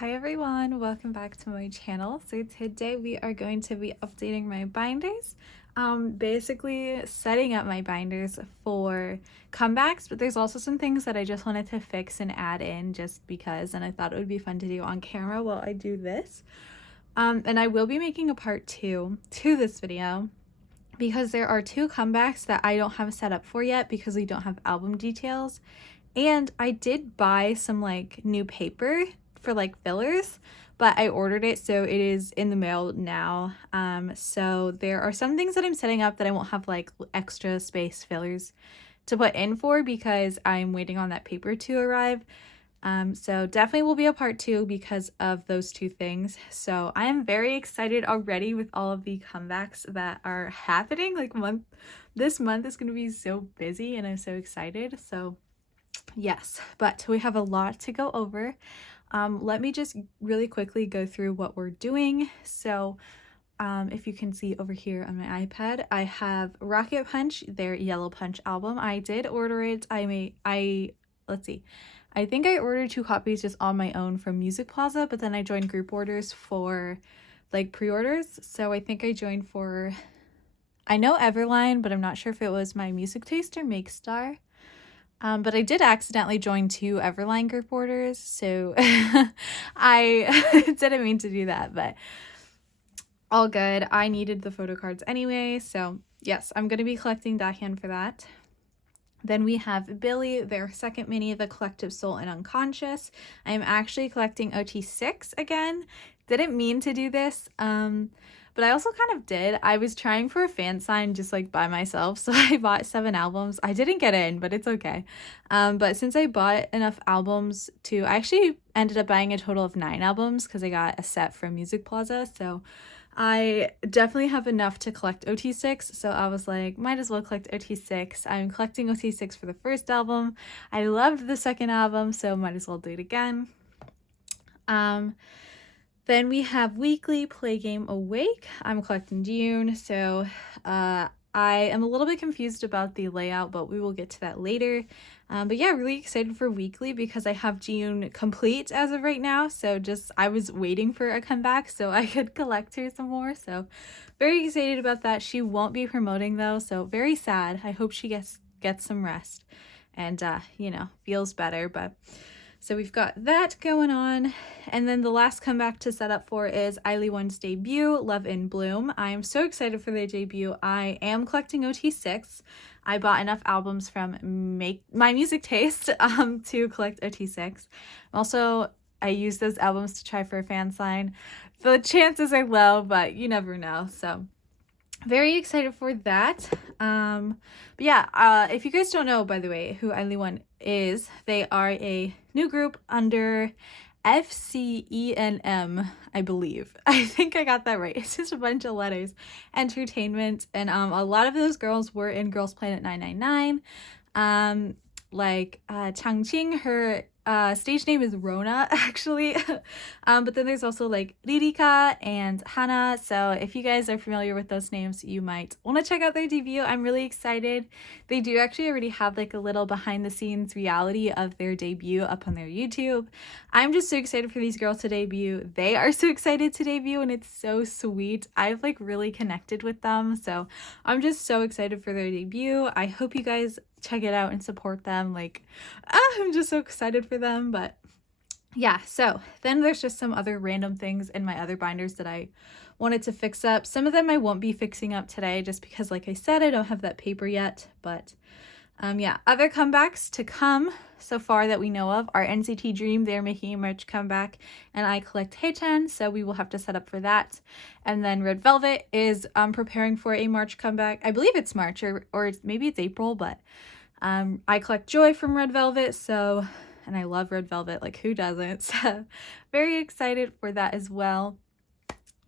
Hi everyone, welcome back to my channel. So today we are going to be updating my binders, basically setting up my binders for comebacks, but there's also some things that I just wanted to fix and add in just because, and I thought it would be fun to do on camera while I do this. And I will be making a part 2 to this video because there are 2 comebacks that I don't have set up for yet because we don't have album details. And I did buy some like new paper for like fillers, but I ordered it, so it is in the mail now. So there are some things that I'm setting up that I won't have like extra space fillers to put in for because I'm waiting on that paper to arrive. So definitely will be a part 2 because of those 2 things. So I am very excited already with all of the comebacks that are happening. Like this month is going to be so busy and I'm so excited. So yes, but we have a lot to go over. Let me just really quickly go through what we're doing. So if you can see over here on my iPad, I have Rocket Punch, their Yellow Punch album. I did order it. Let's see. I think I ordered 2 copies just on my own from Music Plaza, but then I joined group orders for like pre-orders. So I think I joined for, I know Everline, but I'm not sure if it was my Music Taste or Make Star. But I did accidentally join 2 Everline group orders, so I didn't mean to do that, but all good. I needed the photo cards anyway, so yes, I'm going to be collecting Dahyun for that. Then we have Billlie, their second mini, The Collective Soul and Unconscious. I am actually collecting OT6 again. Didn't mean to do this, but I also kind of did. I was trying for a fan sign just like by myself, so I bought 7 albums. I didn't get in, but it's okay. But since I bought enough albums I actually ended up buying a total of 9 albums because I got a set from Music Plaza, so I definitely have enough to collect OT6, so I was like, might as well collect OT6. I'm collecting OT6 for the first album. I loved the second album, so might as well do it again. Then we have Weeekly, Play Game Awake. I'm collecting June, so I am a little bit confused about the layout, but we will get to that later. But yeah, really excited for Weeekly because I have June complete as of right now, so I was waiting for a comeback so I could collect her some more, so very excited about that. She won't be promoting though, so very sad. I hope she gets some rest and feels better, but so we've got that going on. And then the last comeback to set up for is Eilee One's debut, Love in Bloom. I am so excited for their debut. I am collecting OT6. I bought enough albums from my Music Taste to collect OT6. Also, I used those albums to try for a fan sign. The chances are low, but you never know. So very excited for that. But yeah, if you guys don't know, by the way, who Eilee One is, they are a new group under FCENM, I believe. I think I got that right. It's just a bunch of letters. Entertainment. And a lot of those girls were in Girls Planet 999. Like Changqing, her stage name is Rona, actually. But then there's also like Ririka and Hana. So if you guys are familiar with those names, you might want to check out their debut. I'm really excited. They do actually already have like a little behind the scenes reality of their debut up on their YouTube. I'm just so excited for these girls to debut. They are so excited to debut and it's so sweet. I've like really connected with them. So I'm just so excited for their debut. I hope you guys check it out and support them. Like, I'm just so excited for them. But yeah, so then there's just some other random things in my other binders that I wanted to fix up. Some of them I won't be fixing up today just because, like I said, I don't have that paper yet. But yeah, other comebacks to come so far that we know of are NCT Dream. They're making a March comeback and I collect Haechan, so we will have to set up for that. And then Red Velvet is preparing for a March comeback. I believe it's March or maybe it's April, but I collect Joy from Red Velvet, so, and I love Red Velvet, like who doesn't? So very excited for that as well.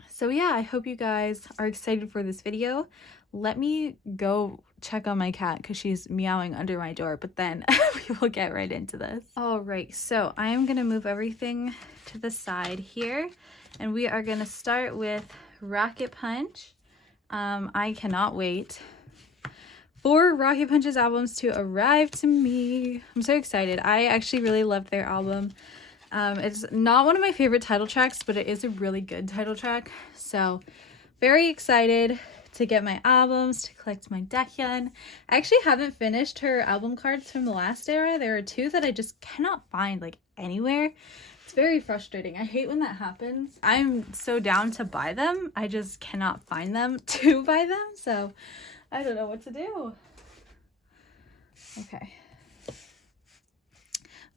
So yeah, I hope you guys are excited for this video. Let me go check on my cat because she's meowing under my door, but then we will get right into this. All right, so I am going to move everything to the side here, and we are going to start with Rocket Punch. I cannot wait for Rocket Punch's albums to arrive to me. I'm so excited. I actually really loved their album. It's not one of my favorite title tracks, but it is a really good title track. So very excited to get my albums, to collect my Dahyun. I actually haven't finished her album cards from the last era. There are 2 that I just cannot find like anywhere. It's very frustrating. I hate when that happens. I'm so down to buy them. I just cannot find them to buy them. So I don't know what to do. Okay.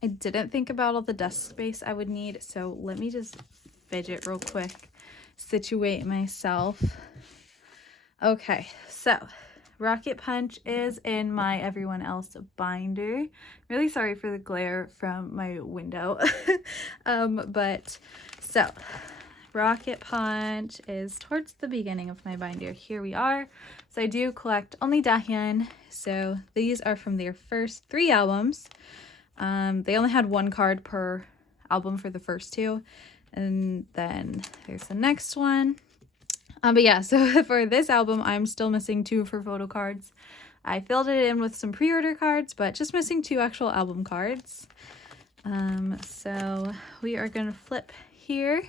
I didn't think about all the desk space I would need. So let me just fidget real quick. Situate myself. Okay, so Rocket Punch is in my everyone else binder. Really sorry for the glare from my window. But so Rocket Punch is towards the beginning of my binder. Here we are. So I do collect only Dahyun. So these are from their first 3 albums. They only had 1 card per album for the first 2. And then there's the next one. But yeah, so for this album, I'm still missing 2 for photo cards. I filled it in with some pre-order cards, but just missing 2 actual album cards. So we are going to flip here.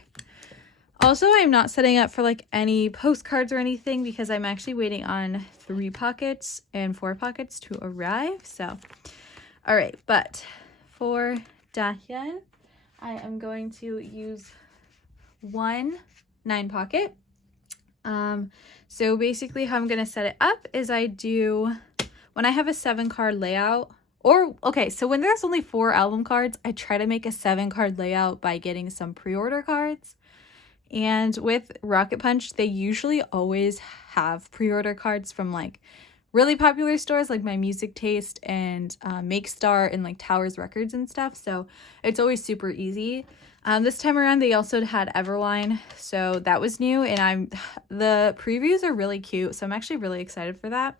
Also, I'm not setting up for like any postcards or anything because I'm actually waiting on 3 pockets and 4 pockets to arrive. So, all right, but for Dahyun, I am going to use 1 9 pocket. So basically how I'm going to set it up is I do, when I have a 7 card layout, or, okay, so when there's only 4 album cards, I try to make a 7 card layout by getting some pre-order cards. And with Rocket Punch, they usually always have pre-order cards from like really popular stores like My Music Taste and Make Star and like Towers Records and stuff. So it's always super easy. This time around, they also had Everline, so that was new, and the previews are really cute, so I'm actually really excited for that.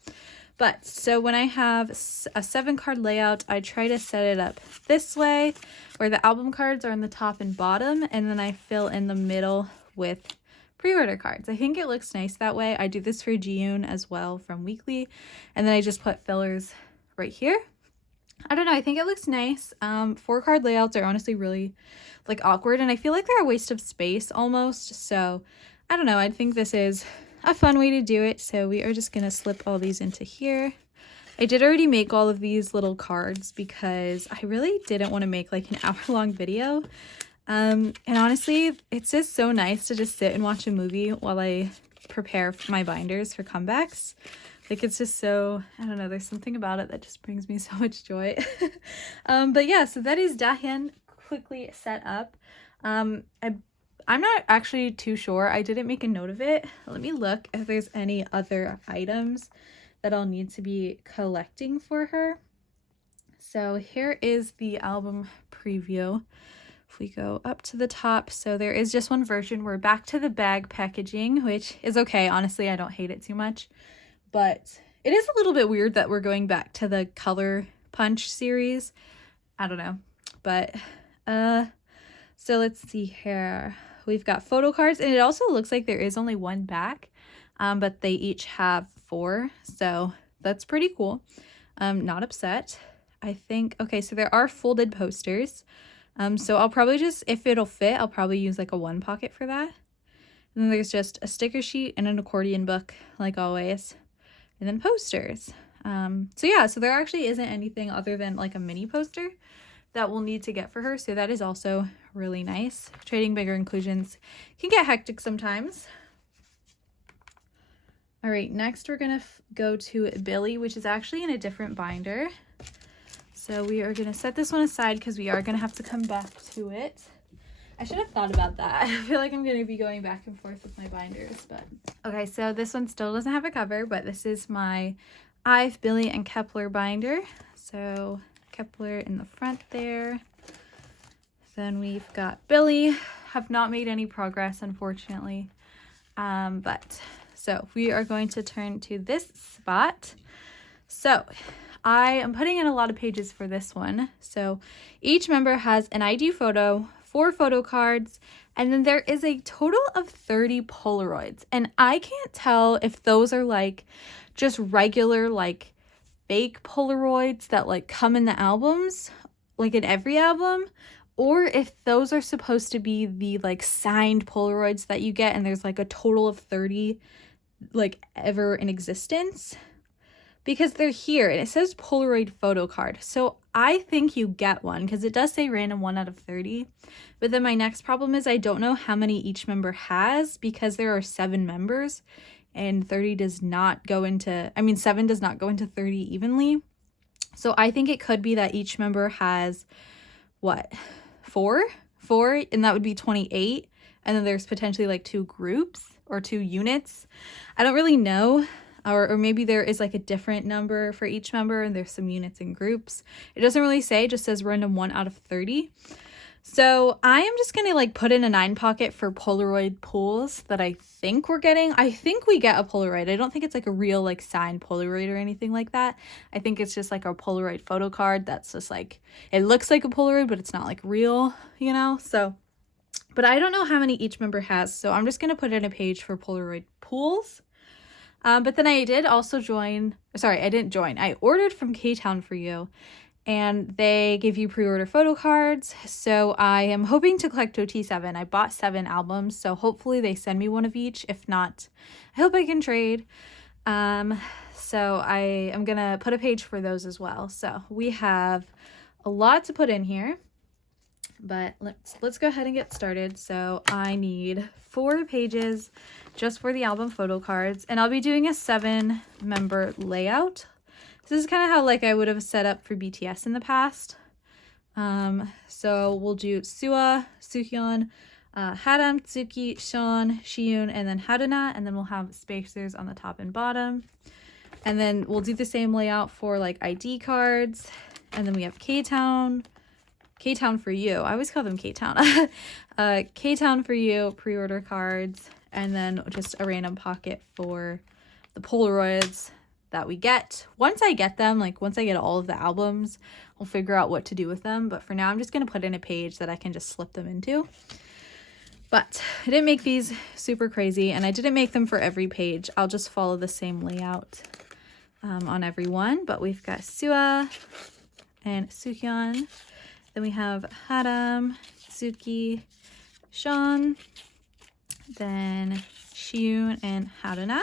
But so when I have a 7 card layout, I try to set it up this way, where the album cards are in the top and bottom, and then I fill in the middle with pre-order cards. I think it looks nice that way. I do this for Jiyoon as well from Weeekly, and then I just put fillers right here. I don't know, I think it looks nice. 4 card layouts are honestly really like awkward, and I feel like they're a waste of space almost. So I don't know, I think this is a fun way to do it. So we are just gonna slip all these into here. I did already make all of these little cards because I really didn't want to make like an hour-long video. And honestly, it's just so nice to just sit and watch a movie while I prepare my binders for comebacks. Like, it's just so, I don't know, there's something about it that just brings me so much joy. But yeah, so that is Dahyun quickly set up. I'm not actually too sure. I didn't make a note of it. Let me look if there's any other items that I'll need to be collecting for her. So here is the album preview. If we go up to the top, so there is just 1 version. We're back to the bag packaging, which is okay. Honestly, I don't hate it too much. But it is a little bit weird that we're going back to the Color Punch series. I don't know. But, so let's see here. We've got photo cards, and it also looks like there is only 1 back, but they each have 4. So that's pretty cool. Not upset. I think, okay, so there are folded posters. So I'll probably just, if it'll fit, I'll probably use like a 1 pocket for that. And then there's just a sticker sheet and an accordion book, like always. And then posters. So yeah, so there actually isn't anything other than like a mini poster that we'll need to get for her. So that is also really nice. Trading bigger inclusions can get hectic sometimes. All right, next we're gonna go to Billlie, which is actually in a different binder. So we are gonna set this one aside because we are gonna have to come back to it. I should have thought about that. I feel like I'm going to be going back and forth with my binders, but... Okay, so this one still doesn't have a cover, but this is my Eilee, Billlie, and Kepler binder. So Kepler in the front there. Then we've got Billlie. Have not made any progress, unfortunately. So we are going to turn to this spot. So I am putting in a lot of pages for this one. So each member has an ID photo, 4 photo cards, and then there is a total of 30 Polaroids. And I can't tell if those are like just regular like fake Polaroids that like come in the albums, like in every album, or if those are supposed to be the like signed Polaroids that you get and there's like a total of 30 like ever in existence, because they're here and it says Polaroid photo card. So I think you get one because it does say random 1 out of 30. But then my next problem is I don't know how many each member has because there are 7 members and 30 does not go into, 7 does not go into 30 evenly. So I think it could be that each member has what? 4, and that would be 28. And then there's potentially like 2 groups or 2 units. I don't really know. Or maybe there is like a different number for each member and there's some units and groups. It doesn't really say, it just says random 1 out of 30. So I am just going to like put in a 9 pocket for Polaroid pools that I think we're getting. I think we get a Polaroid. I don't think it's like a real like signed Polaroid or anything like that. I think it's just like a Polaroid photo card that's just like, it looks like a Polaroid, but it's not like real, you know? So, but I don't know how many each member has. So I'm just going to put in a page for Polaroid pools. But then I did also I ordered from K-Town for You, and they give you pre-order photo cards. So I am hoping to collect OT7. I bought 7 albums, so hopefully they send me one of each. If not, I hope I can trade. So I am going to put a page for those as well. So we have a lot to put in here, but let's go ahead and get started. So I need 4 pages just for the album photo cards, and I'll be doing a 7-member layout. This is kind of how like I would have set up for BTS in the past. So we'll do Suha, Soohyun, Haram, Tsuki, Sean, Shiyun, and then Haruna, and then we'll have spacers on the top and bottom. And then we'll do the same layout for like ID cards, and then we have K-Town for You. I always call them K-Town. K-Town for You pre-order cards, and then just a random pocket for the Polaroids that we get. Once I get them, like once I get all of the albums, I'll figure out what to do with them. But for now, I'm just going to put in a page that I can just slip them into. But I didn't make these super crazy, and I didn't make them for every page. I'll just follow the same layout on every one. But we've got Suha and Soohyun. Then we have Haram, Tsuki, Sean, then Shiyun, and Haruna.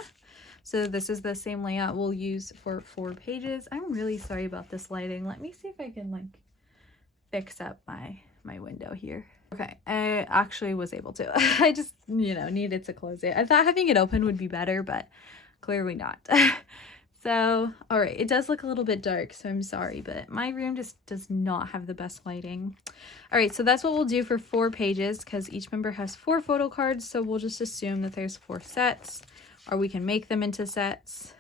So this is the same layout we'll use for 4 pages. I'm really sorry about this lighting. Let me see if I can like fix up my window here. Okay, I actually was able to. I just, needed to close it. I thought having it open would be better, but clearly not. So, all right, it does look a little bit dark, so I'm sorry, but my room just does not have the best lighting. All right, so that's what we'll do for 4 pages because each member has 4 photo cards, so we'll just assume that there's 4 sets, or we can make them into sets.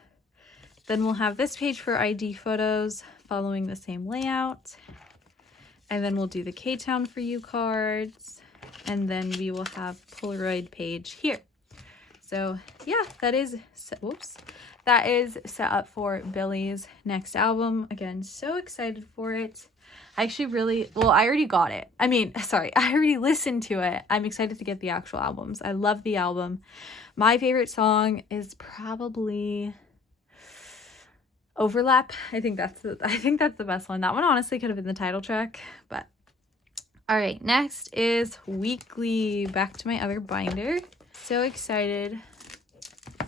Then we'll have this page for ID photos following the same layout. And then we'll do the K-Town for You cards, and then we will have Polaroid page here. So yeah, that is set up for Billie's next album. Again, so excited for it. I actually I already got it. I already listened to it. I'm excited to get the actual albums. I love the album. My favorite song is probably Overlap. I think that's the best one. That one honestly could have been the title track, but all right, next is Weeekly. Back to my other binder. So excited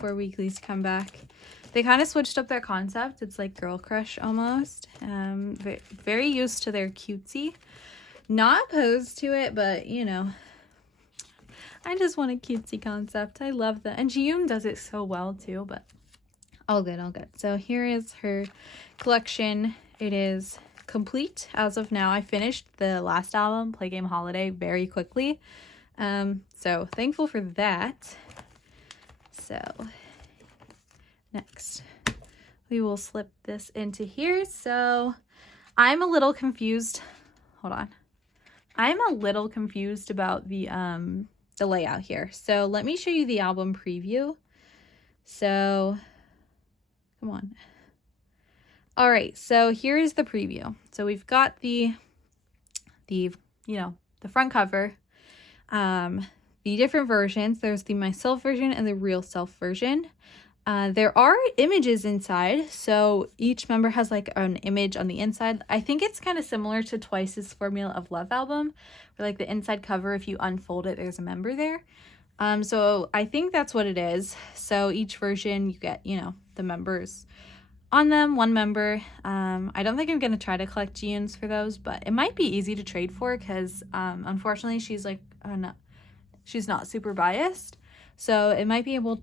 for Weekly's comeback. They kind of switched up their concept. It's like Girl Crush almost. Very used to their cutesy. Not opposed to it, but I just want a cutesy concept. I love that. And Jiyoon does it so well too, but all good. So here is her collection. It is complete as of now. I finished the last album, Play Game Holiday, very quickly. So thankful for that. So next we will slip this into here. So I'm a little confused. Hold on. I'm a little confused about the layout here. So let me show you the album preview. So come on. All right, so here is the preview. So we've got the front cover, the different versions. There's the Myself version and the Real Self version. There are images inside, so each member has like an image on the inside. I think it's kind of similar to Twice's Formula of Love album, where like the inside cover, if you unfold it, there's a member there. So I think that's what it is. So each version you get, you know, the members on them, one member. I don't think I'm going to try to collect Jiyoon's for those, but it might be easy to trade for because unfortunately she's like, she's not super biased. So I might be able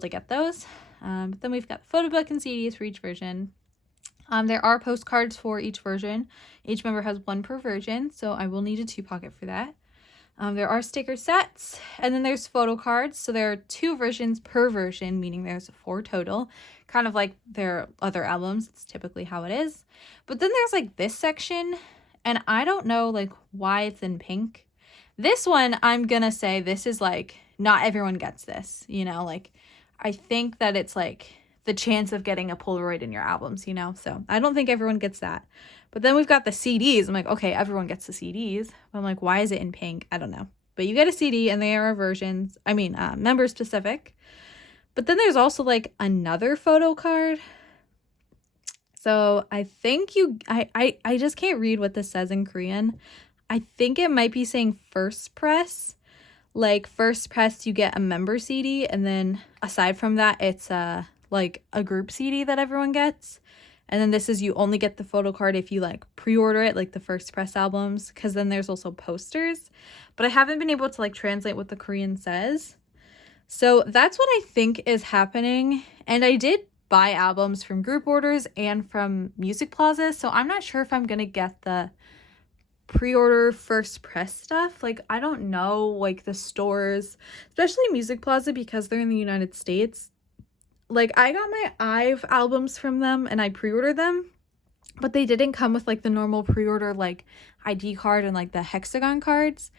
to get those. But then we've got photo book and CDs for each version. There are postcards for each version. Each member has one per version, so I will need a 2-pocket for that. There are sticker sets, and then there's photo cards. So there are 2 versions per version, meaning there's 4 total. Kind of like their other albums. It's typically how it is. But then there's like this section, and I don't know like why it's in pink. This one, I'm gonna say this is like, not everyone gets this, you know, like I think that it's like the chance of getting a Polaroid in your albums, you know, so I don't think everyone gets that. But then we've got the CDs. I'm like, okay, everyone gets the CDs. But I'm like, why is it in pink? I don't know. But you get a CD and there are versions, member specific. But then there's also like another photo card. So I think I just can't read what this says in Korean. I think it might be saying first press. Like first press, you get a member CD, and then aside from that, it's like a group CD that everyone gets. And then this is, you only get the photo card if you like pre-order it, like the first press albums, because then there's also posters. But I haven't been able to like translate what the Korean says. So that's what I think is happening. And I did buy albums from group orders and from Music Plaza, so I'm not sure if I'm gonna get the pre-order first press stuff. Like I don't know, like the stores, especially Music Plaza, because they're in the United States. Like I got my IVE albums from them and I pre-ordered them, but they didn't come with like the normal pre-order like ID card and like the hexagon cards.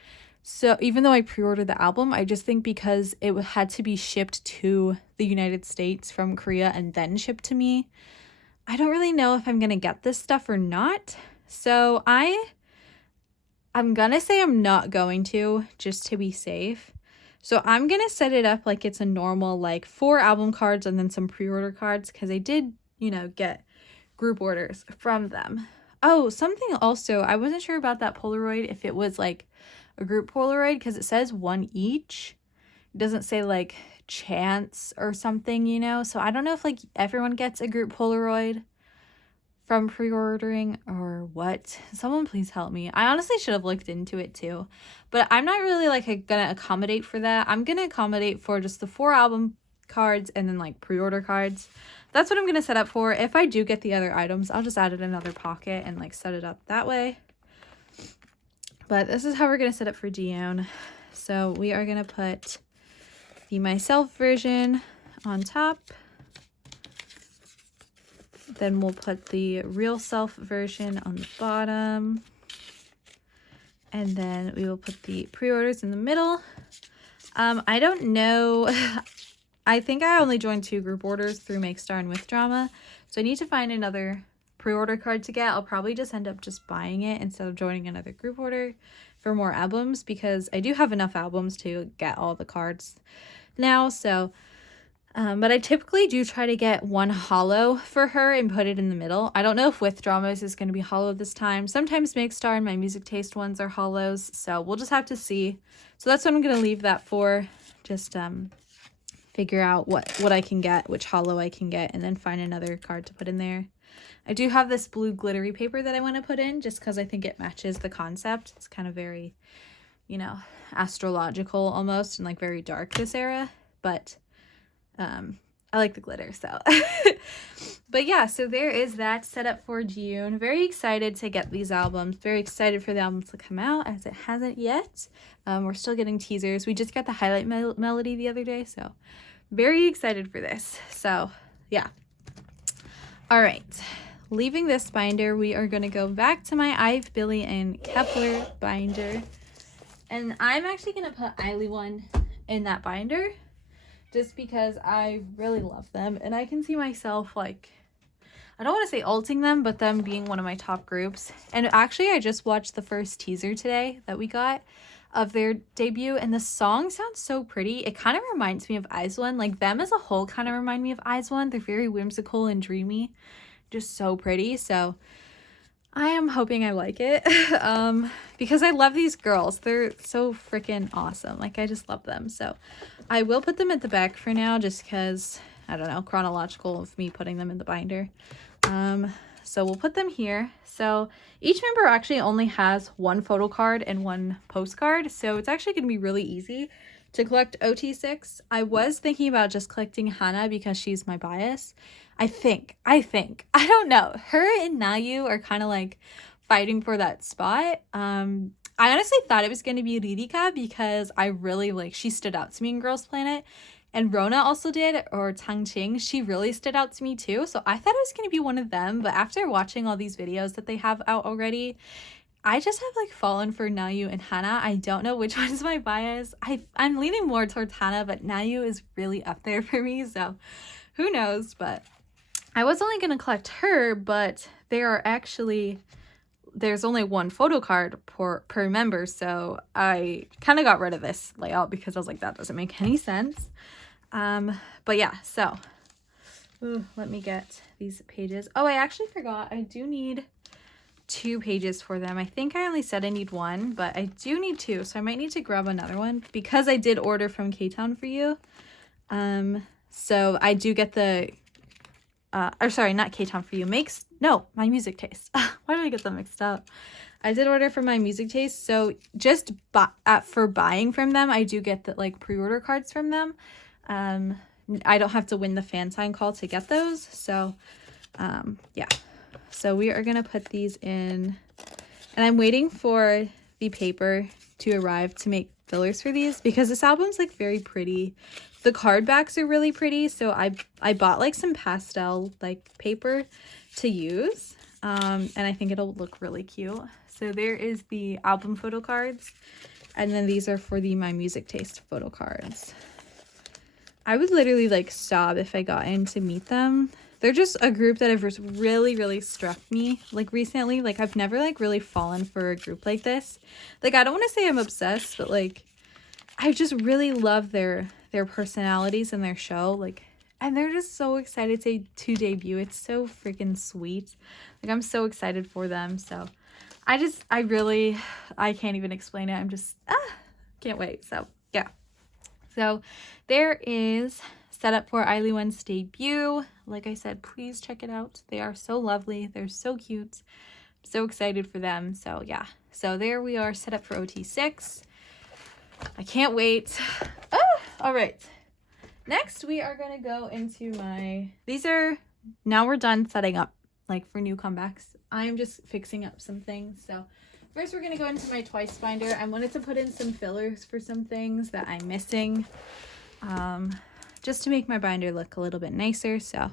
So even though I pre-ordered the album, I just think because it had to be shipped to the United States from Korea and then shipped to me, I don't really know if I'm gonna get this stuff or not. So I'm gonna say I'm not going to, just to be safe. So I'm gonna set it up like it's a normal like 4 album cards and then some pre-order cards, because I did, you know, get group orders from them. Oh, something also, I wasn't sure about that Polaroid, if it was like a group Polaroid, because it says 1 each. It doesn't say like chance or something, you know? So I don't know if like everyone gets a group Polaroid from pre-ordering or what. Someone please help me. I honestly should have looked into it too, but I'm not really like gonna accommodate for that. I'm gonna accommodate for just the 4 album cards and then like pre-order cards. That's what I'm gonna set up for. If I do get the other items, I'll just add it in another pocket and like set it up that way. But this is how we're gonna set up for Jiyoon. So we are gonna put the myself version on top. Then we'll put the real self version on the bottom. And then we will put the pre-orders in the middle. I don't know. I think I only joined 2 group orders through Makestar and With Drama. So I need to find another pre-order card to get. I'll probably just end up just buying it instead of joining another group order for more albums, because I do have enough albums to get all the cards now. So but I typically do try to get 1 hollow for her and put it in the middle. I don't know if With Dramas is going to be hollow this time. Sometimes Makestar and my Music Taste ones are hollows, so we'll just have to see. So that's what I'm going to leave that for. Just figure out what I can get, which hollow I can get, and then find another card to put in there. I do have this blue glittery paper that I want to put in just because I think it matches the concept. It's kind of very, you know, astrological almost and like very dark this era, but I like the glitter, so. But yeah, so there is that setup for Jiyoon. Very excited to get these albums. Very excited for the albums to come out, as it hasn't yet. We're still getting teasers. We just got the highlight melody the other day, so very excited for this. So yeah. All right, leaving this binder, we are going to go back to my IVE, Billlie, and Kepler binder. And I'm actually going to put Eilee one in that binder, just because I really love them, and I can see myself, like, I don't want to say ulting them, but them being one of my top groups. And actually, I just watched the first teaser today that we got. of their debut, and the song sounds so pretty. It kind of reminds me of IZ*ONE. Like, them as a whole kind of remind me of IZ*ONE. They're very whimsical and dreamy, just so pretty. So I am hoping I like it because I love these girls. They're so freaking awesome. Like, I just love them. So I will put them at the back for now just because, I don't know, chronological of me putting them in the binder. So we'll put them here. So each member actually only has one photo card and one postcard. So it's actually going to be really easy to collect OT6. I was thinking about just collecting Hana because she's my bias. I think, I don't know. Her and Nayu are kind of like fighting for that spot. I honestly thought it was going to be Ririka because I really like, she stood out to me in Girls Planet. And Rona also did, or Changqing. She really stood out to me too. So I thought it was going to be one of them. But after watching all these videos that they have out already, I just have like fallen for Nayu and Hana. I don't know which one is my bias. I'm leaning more towards Hana, but Nayu is really up there for me. So who knows? But I was only going to collect her, but there's only one photo card per member. So I kind of got rid of this layout because I was like, that doesn't make any sense. But yeah, so let me get these pages. Oh, I actually forgot. I do need 2 pages for them. I think I only said I need 1, but I do need 2. So I might need to grab another one because I did order from K-Town for you. So I do get the, or sorry, not K-Town for you. My music taste. Why did I get them mixed up? I did order from my music taste. So just for buying from them, I do get the like pre-order cards from them. I don't have to win the fan sign call to get those. So, yeah. So we are going to put these in, and I'm waiting for the paper to arrive to make fillers for these because this album's like very pretty. The card backs are really pretty. So I bought like some pastel like paper to use. And I think it'll look really cute. So there is the album photo cards. And then these are for the My Music Taste photo cards. I would literally like sob if I got in to meet them. They're just a group that have really, really struck me like recently. Like I've never like really fallen for a group like this. Like I don't want to say I'm obsessed, but like I just really love their personalities and their show. Like, and they're just so excited to debut. It's so freaking sweet. Like I'm so excited for them. So I can't even explain it. I'm just can't wait. So yeah. So there is setup for Eilee One's debut. Like I said, please check it out. They are so lovely. They're so cute. I'm so excited for them. So yeah. So there we are set up for OT6. I can't wait. All right. Next, we are going to go into now we're done setting up like for new comebacks. I'm just fixing up some things. So first we're going to go into my twice binder. I wanted to put in some fillers for some things that I'm missing. Just to make my binder look a little bit nicer. So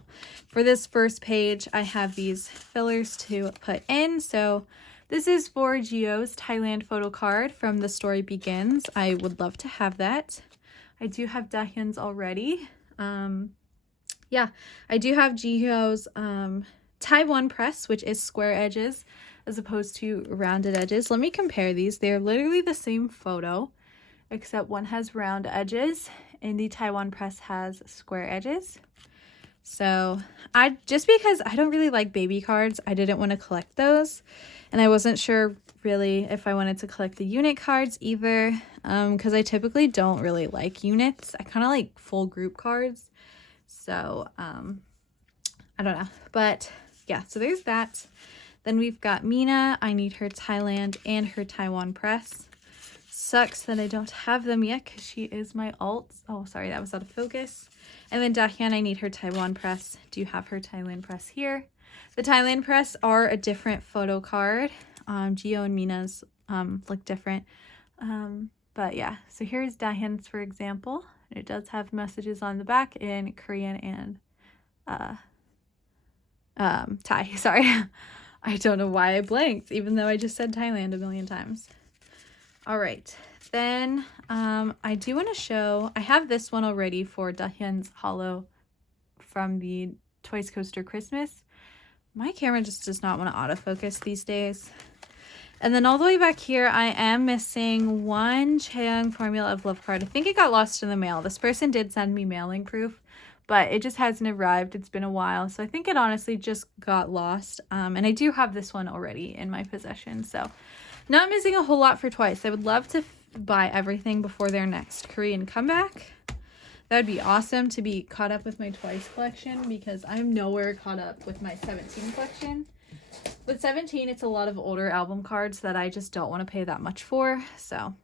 for this first page, I have these fillers to put in. So this is for Gio's Thailand photo card from The Story Begins. I would love to have that. I do have Dahyun's already. Yeah, I do have Gio's Taiwan press, which is square edges as opposed to rounded edges. Let me compare these. They're literally the same photo, except one has round edges and the Taiwan press has square edges. So just because I don't really like baby cards, I didn't want to collect those. And I wasn't sure really if I wanted to collect the unit cards either, because I typically don't really like units. I kind of like full group cards. So I don't know. But yeah, so there's that. Then we've got Mina. I need her Thailand and her Taiwan press. Sucks that I don't have them yet because she is my alt. Oh, sorry, that was out of focus. And then Dahyun, I need her Taiwan press. Do you have her Thailand press here? The Thailand press are a different photo card. Gio and Mina's look different. But yeah, so here's Dahyun's, for example. It does have messages on the back in Korean and Thai. Sorry. I don't know why I blanked, even though I just said Thailand a million times. All right, then I do want to show, I have this one already for Dahyun's Hollow from the Toys Coaster Christmas. My camera just does not want to autofocus these days. And then all the way back here, I am missing one Chaeyoung Formula of Love card. I think it got lost in the mail. This person did send me mailing proof, but it just hasn't arrived. It's been a while. So I think it honestly just got lost. And I do have this one already in my possession. So not missing a whole lot for Twice. I would love to buy everything before their next Korean comeback. That would be awesome to be caught up with my Twice collection, because I'm nowhere caught up with my 17 collection. With 17, it's a lot of older album cards that I just don't want to pay that much for. So,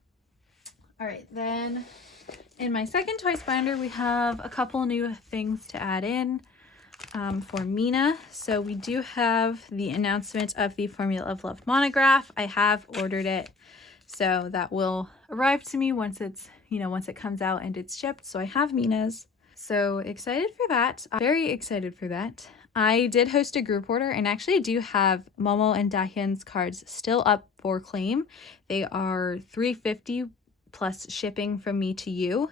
all right, then in my second Twice binder, we have a couple new things to add in for Mina. So we do have the announcement of the Formula of Love monograph. I have ordered it, so that will arrive to me once it's, once it comes out and it's shipped. So I have Mina's. So excited for that. I'm very excited for that. I did host a group order, and actually do have Momo and Dahyun's cards still up for claim. They are $350 plus shipping from me to you.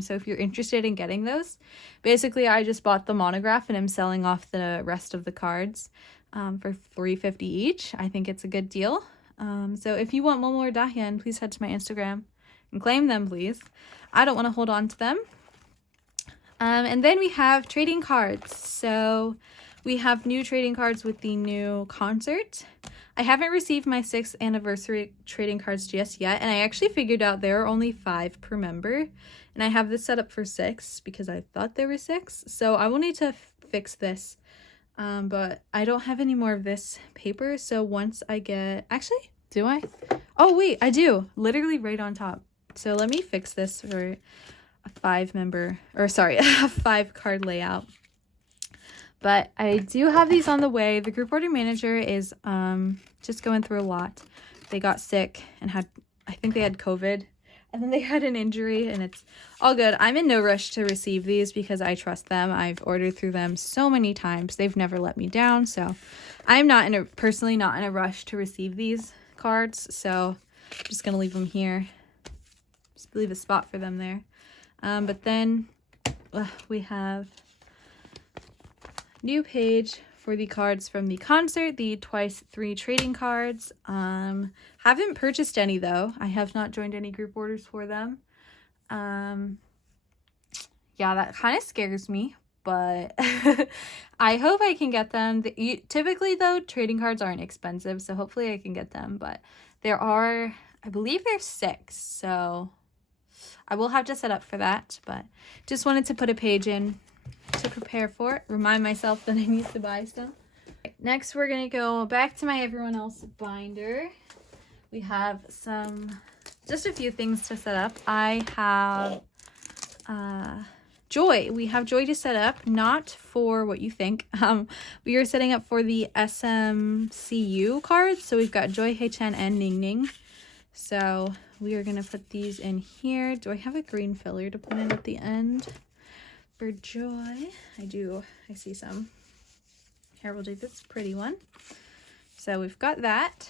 So if you're interested in getting those, basically I just bought the monograph and I'm selling off the rest of the cards for $350 each. I think it's a good deal. So if you want Momo or Dahyun, please head to my Instagram and claim them, please. I don't want to hold on to them. And then we have trading cards. So we have new trading cards with the new concert. I haven't received my 6th anniversary trading cards just yet, and I actually figured out there are only 5 per member, and I have this set up for 6 because I thought there were 6. So I will need to fix this, but I don't have any more of this paper. So once I get, actually, do I? Oh wait, I do, literally right on top. So let me fix this for a 5 card layout. But I do have these on the way. The group order manager is just going through a lot. They got sick and I think they had COVID, and then they had an injury, and it's all good. I'm in no rush to receive these because I trust them. I've ordered through them so many times. They've never let me down. So I'm personally not in a rush to receive these cards. So I'm just going to leave them here. Just leave a spot for them there. But then we have new page for the cards from the concert, the Twice 3 trading cards. Haven't purchased any though. I have not joined any group orders for them. Yeah, that kind of scares me, but I hope I can get them. Typically though, trading cards aren't expensive, so hopefully I can get them, but there are, I believe there's 6, so I will have to set up for that, but just wanted to put a page in to prepare for it, remind myself that I need to buy some. Next, we're going to go back to my everyone else binder. We have just a few things to set up. I have Joy. We have Joy to set up, not for what you think. We are setting up for the SMCU cards. So we've got Joy, Haechan, and Ningning. So we are going to put these in here. Do I have a green filler to put in at the end? For Joy, I do. I see some. Here, we'll do this pretty one. So we've got that.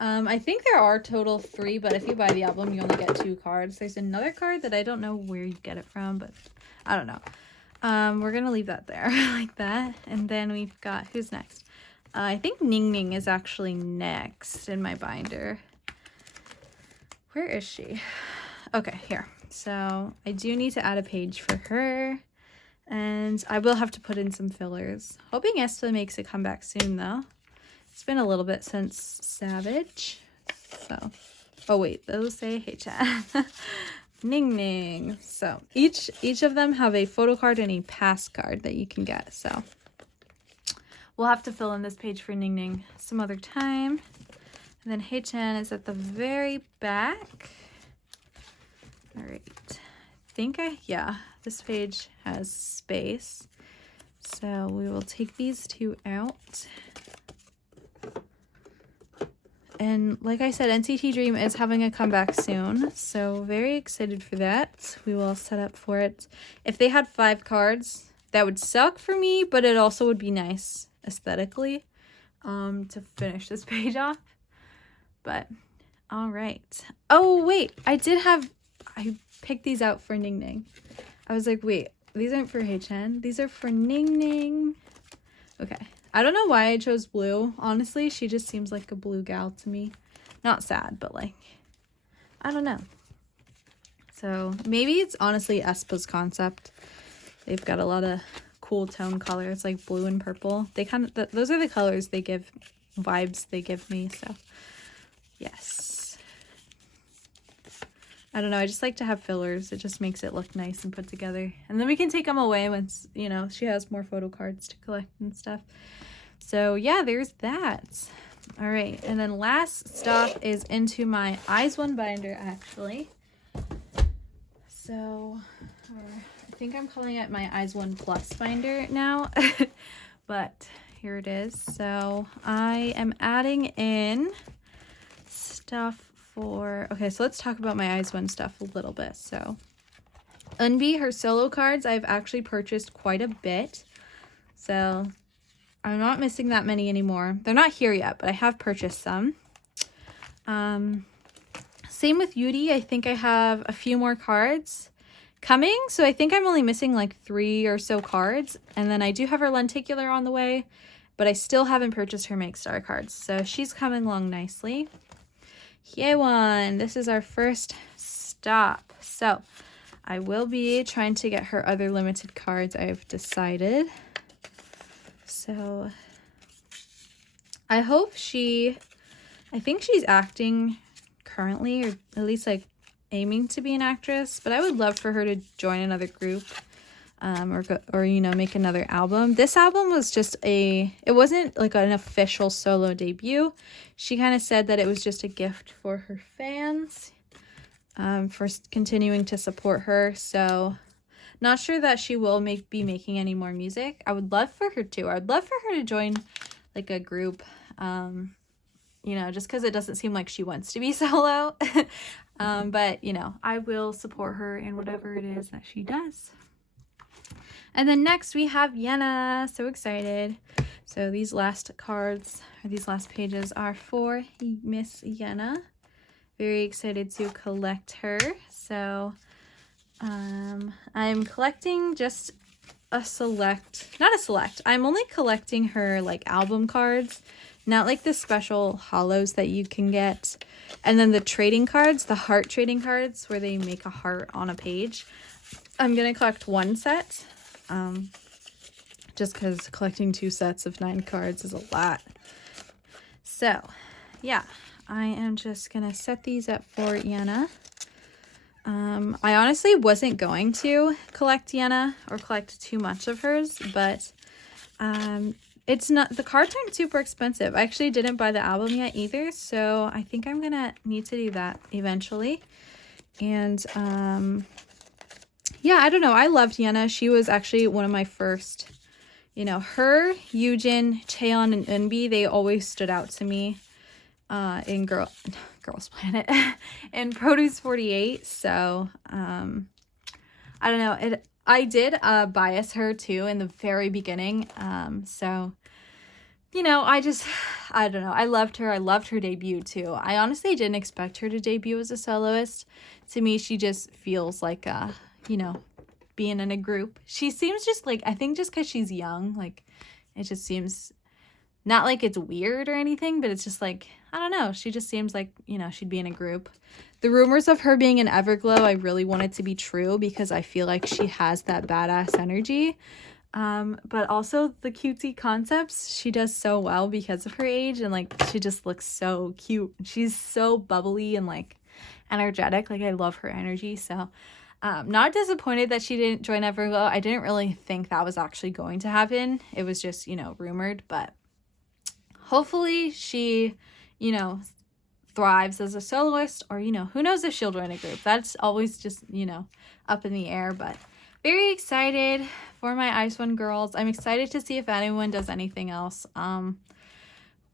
I think there are total 3, but if you buy the album, you only get 2 cards. There's another card that I don't know where you get it from, but I don't know. We're going to leave that there like that. And then we've got, who's next? I think Ningning is actually next in my binder. Where is she? Okay, here. So I do need to add a page for her, and I will have to put in some fillers. Hoping Esther makes a comeback soon though. It's been a little bit since Savage. So, oh wait, those say Haechan. Ningning. So each of them have a photo card and a pass card that you can get. So we'll have to fill in this page for Ningning some other time. And then Haechan is at the very back. All right, yeah, this page has space. So we will take these 2 out. And like I said, NCT Dream is having a comeback soon. So very excited for that. We will set up for it. If they had 5 cards, that would suck for me, but it also would be nice aesthetically to finish this page off. But all right. Oh, wait, I picked these out for Ningning. I was like, wait, these aren't for Haechan. These are for Ningning. Okay. I don't know why I chose blue. Honestly, she just seems like a blue gal to me. Not sad, but like, I don't know. So maybe it's honestly aespa's concept. They've got a lot of cool tone colors like blue and purple. They kind of, those are the colors they give, vibes they give me. So yes. I don't know. I just like to have fillers. It just makes it look nice and put together. And then we can take them away once, you know, she has more photo cards to collect and stuff. So yeah, there's that. All right. And then last stop is into my Eyes One binder, actually. So I think I'm calling it my Eyes One Plus binder now. But here it is. So I am adding in stuff for, okay, so let's talk about my Eyes One stuff a little bit. So Eunbi, her solo cards, I've actually purchased quite a bit. So I'm not missing that many anymore. They're not here yet, but I have purchased some. Same with Yuri. I think I have a few more cards coming. So I think I'm only missing like 3 or so cards. And then I do have her lenticular on the way, but I still haven't purchased her Make Star cards. So she's coming along nicely. Hyeewon, this is our first stop. So I will be trying to get her other limited cards, I've decided. So I hope I think she's acting currently, or at least like aiming to be an actress, but I would love for her to join another group, or you know, make another album. This album was just it wasn't like an official solo debut. She kind of said that it was just a gift for her fans, for continuing to support her. So not sure that she will be making any more music. I would love for her to. I would love for her to join like a group, you know, just because it doesn't seem like she wants to be solo. But, you know, I will support her in whatever it is that she does. And then next we have Yenna. So excited. So these last cards, or these last pages, are for Miss Yenna. Very excited to collect her. So I'm collecting just I'm only collecting her like album cards, not like the special hollows that you can get. And then the trading cards, the heart trading cards where they make a heart on a page. I'm going to collect 1 set. Just because collecting 2 sets of 9 cards is a lot. So yeah, I am just going to set these up for Yenna. I honestly wasn't going to collect Yenna or collect too much of hers, but it's not, the cards aren't super expensive. I actually didn't buy the album yet either, so I think I'm gonna need to do that eventually. And yeah, I don't know, I loved Yenna. She was actually one of my first, you know, her, Yoojin, Chaeyeon, and Eunbi, they always stood out to me in Girls Planet and Produce 48. So I don't know, I did bias her too in the very beginning. So you know, I don't know, I loved her debut too. I honestly didn't expect her to debut as a soloist. To me, she just feels like you know, being in a group. She seems just like, I think just because she's young, like it just seems not like it's weird or anything, but it's just like, I don't know. She just seems like, you know, she'd be in a group. The rumors of her being in Everglow, I really want it to be true because I feel like she has that badass energy. But also the cutesy concepts, she does so well because of her age, and like she just looks so cute. She's so bubbly and like energetic. Like I love her energy. So not disappointed that she didn't join Everglow. I didn't really think that was actually going to happen. It was just, you know, rumored, but hopefully she, you know, thrives as a soloist, or, you know, who knows if she'll join a group. That's always just, you know, up in the air. But very excited for my Eyes One girls. I'm excited to see if anyone does anything else.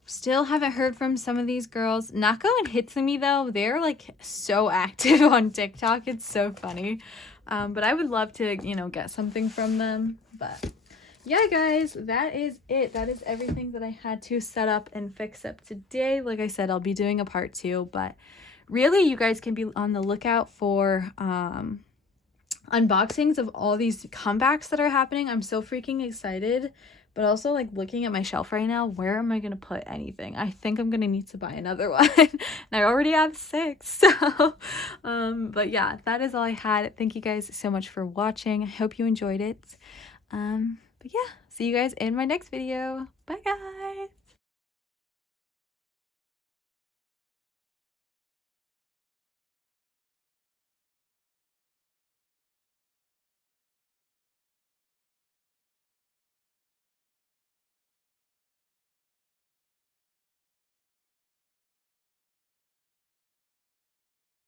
Still haven't heard from some of these girls. Nako and Hitsumi though, they're like so active on TikTok. It's so funny. But I would love to, you know, get something from them. But yeah, guys, that is it. That is everything that I had to set up and fix up today. Like I said, I'll be doing a part 2, but really you guys can be on the lookout for unboxings of all these comebacks that are happening. I'm so freaking excited But also, like, looking at my shelf right now, where am I gonna put anything? I think I'm gonna need to buy another one. And I already have 6. So, but yeah, that is all I had. Thank you guys so much for watching. I hope you enjoyed it. But yeah, see you guys in my next video. Bye, guys.